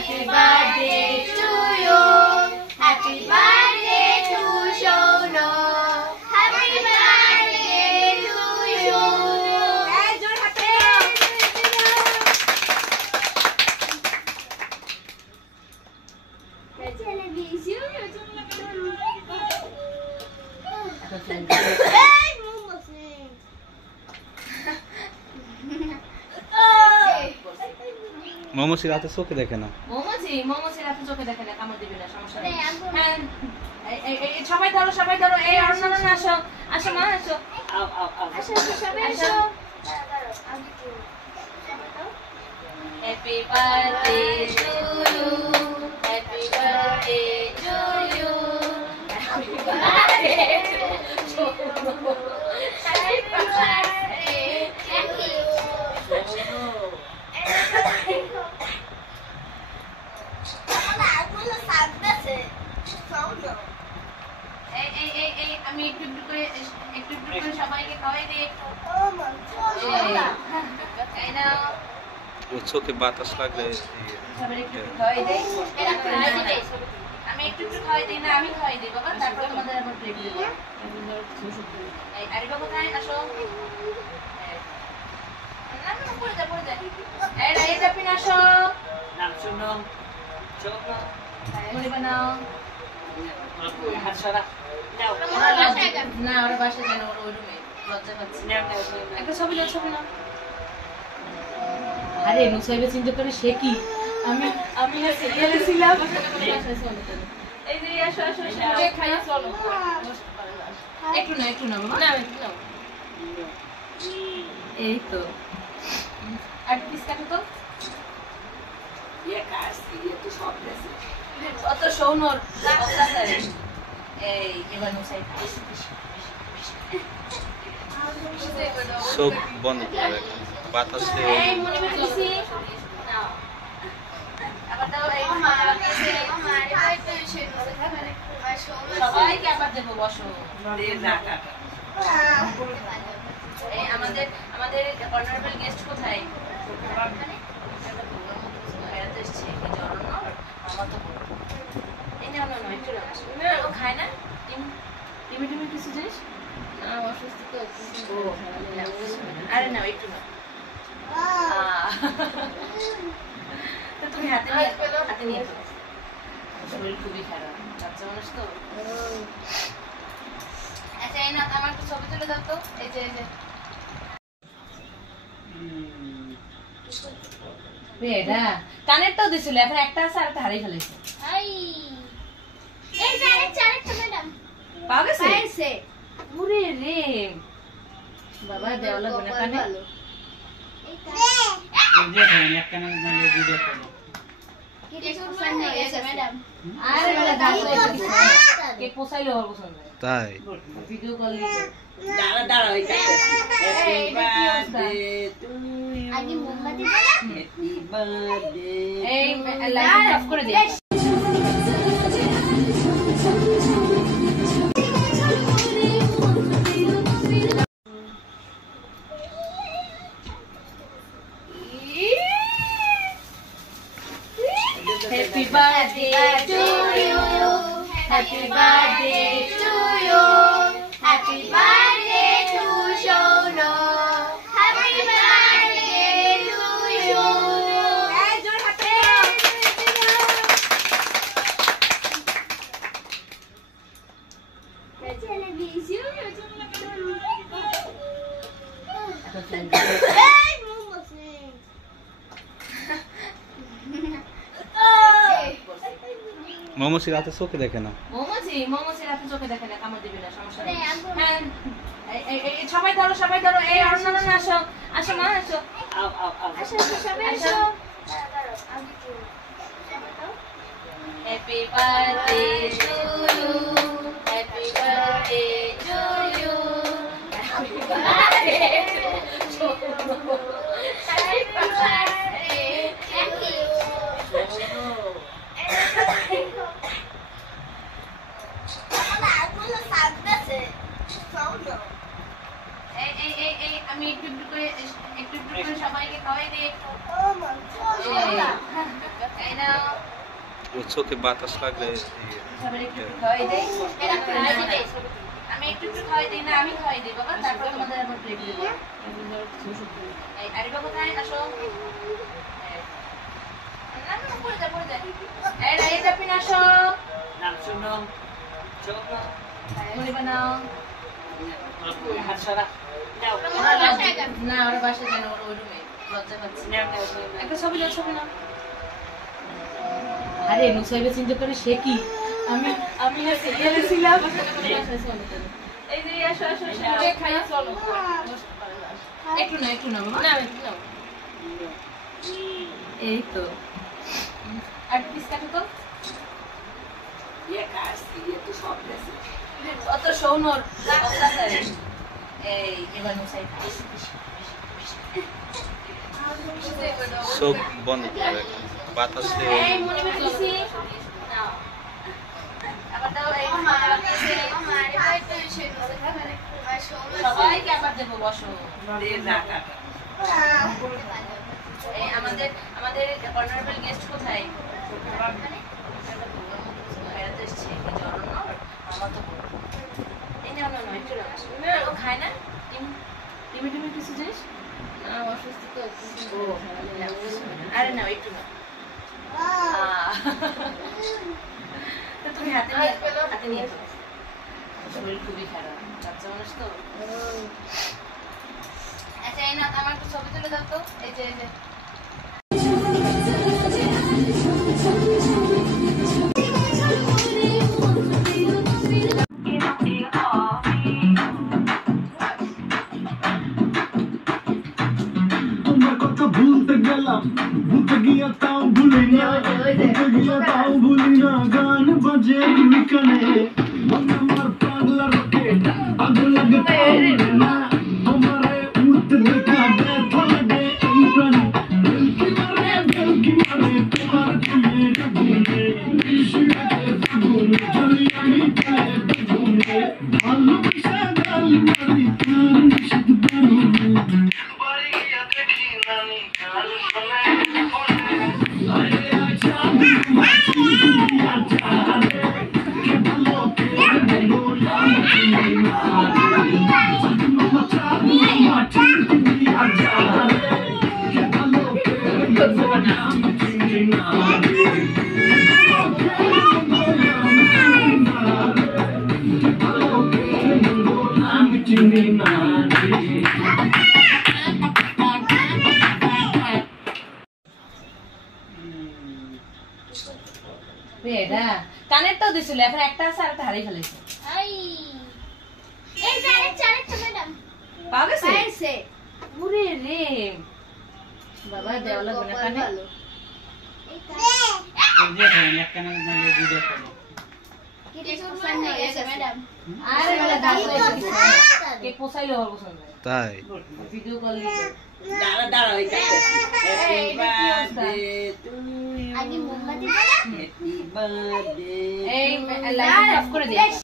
Happy birthday to you. Happy birthday to Shono. Happy birthday to you. মোমোসি রাতে চোখে দেখে না। মোমোসি রাতে চোখে দেখে না, কামড় দিবে না, সমস্যা নেই। হ্যাঁ সবাই ধরো এই অর্ণনা আসো আসো মা আসো আসো সবাই আসো। Happy birthday to you, happy birthday to you, happy birthday to you, happy birthday to you. আমি একটু একটু করে সবাইকে খাওয়াই দিই। এই নাও, চোখে বাতাস লাগলে সবাই একটু একটু খাওয়াই দেই। আমি একটু একটু খাওয়াই দিই না, আমি খাওয়াই দিই বাবা, তারপর তোমাদের আবার প্লেট দেব। এই আরে বাবা কোথায় আসো? না না পড়ে যা। এই রাইজা পিন আসো। নাম শুনো চলো মুড়ি বানাও। হাত সরা না, ওরা বাসায় যায় না, ওরা ওই রুমে লজ্জা পাচ্ছে। একটা ছবি নাও। আরে নুসাইবে চিন্তা করে সে কি, আমি সিরিয়ালে ছিলাম। এই যে আসো খাই চলো। একটু না বাবা, না একটু নাও। এই তো আর পিস কাটো তো। অত সৌনর এই এবার নুসাই চোখ বন্ধ করে বাতাসে। এই মনে করতেছি নাও আবার দাও। এই সবাইকে আবার দেবো, বসো। এই আমাদের অনারেবল গেস্ট কোথায়? ও খায় না টিমি কিছু জিনিস? অসুস্থ তো। আরে না একটু না, তুমি হাতে নিয়ে শরীর খুবই খারাপ, বাচ্চা মানুষ তো। আচ্ছা এই না, আমার একটু ছবি তুলে দাও তো। এই যে এটা কানেরটাও দিছিল, এখন একটা আছে আর একটা হারিয়ে ফেলেছে। পাওয়া গেছে? ওরে রে বাবা, দেওয়া লাগবে না কানে। তাই ভিডিও কল করে দিই। Happy birthday to you. Happy birthday to you. Happy birthday to Shono. Happy birthday to you. মোমোসি রাতে চোখে দেখে না। মোমোসি রাতে চোখে দেখে না, কামড় দিবে না, সমস্যা নেই। হ্যাঁ সবাই ধরো এই অর্ণনা আসো আসো মা আসো আসো সবাই আসো। Happy birthday to you, happy birthday to you, happy birthday to you, happy birthday to you. আমি একটু একটু করে সবাইকে খাওয়াই দিই। এই নাও ওর চোখে বাতাস লাগলে সবাই একটু খাওয়াই দেই আমি একটু খাওয়াই দিই না আমি খাওয়াই দিই বাবা তারপর তোমাদের আবার প্লেট দেব এই আরে বাবা কোথায় আসো না না পড়ে যা এই না এটা পিন আসো নাম শুনো চোখ মুড়ি বানাও হাত সরা নাও না ওরা বাসায় যান ওই রুমে লজ্জা পাচ্ছি একটা ছবি নাও আরে মুসাইবে চিন্তা করে সে কি আমি না সিরিয়ালে ছিলাম এই যে আসো খাই চলো একটু না বাবা না একটু নাও এই তো আর পিস কাটো তো তো সব আছে অত সৌনর এই এবার মুসাই চোখ বন্ধ করে বাতাসে এই মনে করতেছি নাও আবার দাও এই সবাইকে আবার দেবো বসো এই আমাদের অনারেবল গেস্ট কোথায় বেড়াতে এসছে জরুরি আমার তো এই না একটু ও খায় না টিমি কিছু জিনিস না অসুস্থ তো আরে না একটু না তুমি হাতে নিয়ে শরীর খুবই খারাপ বাচ্চা মানুষ তো আচ্ছা এই না আমার একটু ছবি তুলে দাও তো এই যে ভুলতে গিয়া তাও ভুলি না গান বাজে কানে আমার পাগলা রকে আগুন লাগে না আমারে উঠতে দেখা ব্যথা লাগে এই প্রাণে বেলকি মারে তোমার তুমি গুনে বিশুকে গুনে চলি আমি পায়ে গুনে ভালোবাসা গাল মারি কান শুধু বারুনে বাড়ি গিয়া দেখি নানি কাল কানেরটাও দিছিল এখন একটা আছে আর একটা হারিয়ে ফেলেছে পাওয়া গেছে ওরে রে বাবা দেওয়া লাগবে না কানে তাই ভিডিও কল এই লাইট অফ করে দে